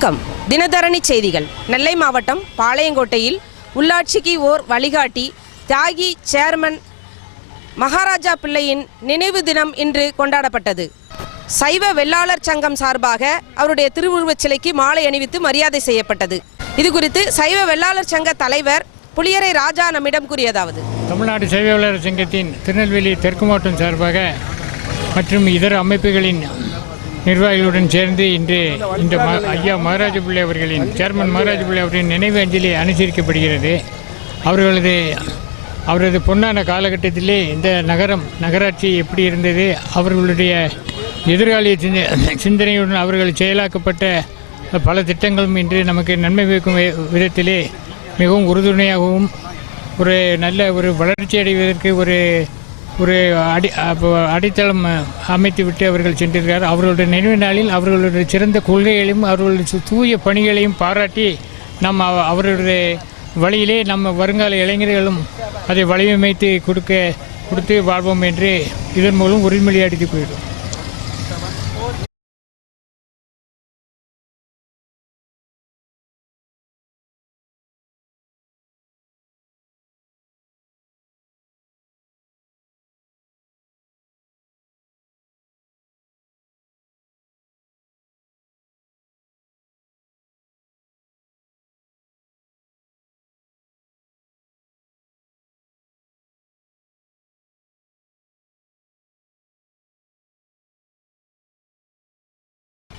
வணக்கம். தினதரணி செய்திகள். நெல்லை மாவட்டம் பாளையங்கோட்டையில் உள்ளாட்சிக்கு ஓர் வழிகாட்டி தியாகி சேர்மன் மகாராஜா பிள்ளையின் நினைவு தினம் இன்று கொண்டாடப்பட்டது. சைவ வெள்ளாளர் சங்கம் சார்பாக அவருடைய திருவுருவச் சிலைக்கு மாலை அணிவித்து மரியாதை செய்யப்பட்டது. இது குறித்து சைவ வெள்ளாளர் சங்க தலைவர் புளியரை ராஜா நம்மிடம் கூறியதாவது: தமிழ்நாடு சைவ வெள்ளாளர் சங்கத்தின் திருநெல்வேலி தெற்கு மாவட்டம் சார்பாக மற்றும் இதர அமைப்புகளின் நிர்வாகிகளுடன் சேர்ந்து இன்று இந்த ஐயா மகாராஜ பிள்ளை அவர்களின் சேர்மன் மகாராஜ பிள்ளை அவர்களின் நினைவு அஞ்சலி அனுசரிக்கப்படுகிறது. அவரது பொன்னான காலகட்டத்திலே இந்த நகராட்சி எப்படி இருந்தது, அவர்களுடைய எதிர்கால சிந்தனையுடன் அவர்கள் செயலாக்கப்பட்ட பல திட்டங்களும் இன்று நமக்கு நன்மை வைக்கும் விதத்திலே மிகவும் உறுதுணையாகவும் ஒரு நல்ல ஒரு வளர்ச்சி அடைவதற்கு ஒரு அடித்தளம் அமைத்துவிட்டு அவர்கள் சென்றிருக்கிறார். அவர்களுடைய நினைவு நாளில் அவர்களுடைய சிறந்த கொள்கைகளையும் அவர்களுடைய தூய பணிகளையும் பாராட்டி நாம் அவர்களுடைய வழியிலே நம்ம வருங்கால இளைஞர்களும் அதை வடிவமைத்து கொடுத்து வாழ்வோம் என்று இதன் மூலம் உறுதிமொழி அடித்துக் கொள்கிறோம்.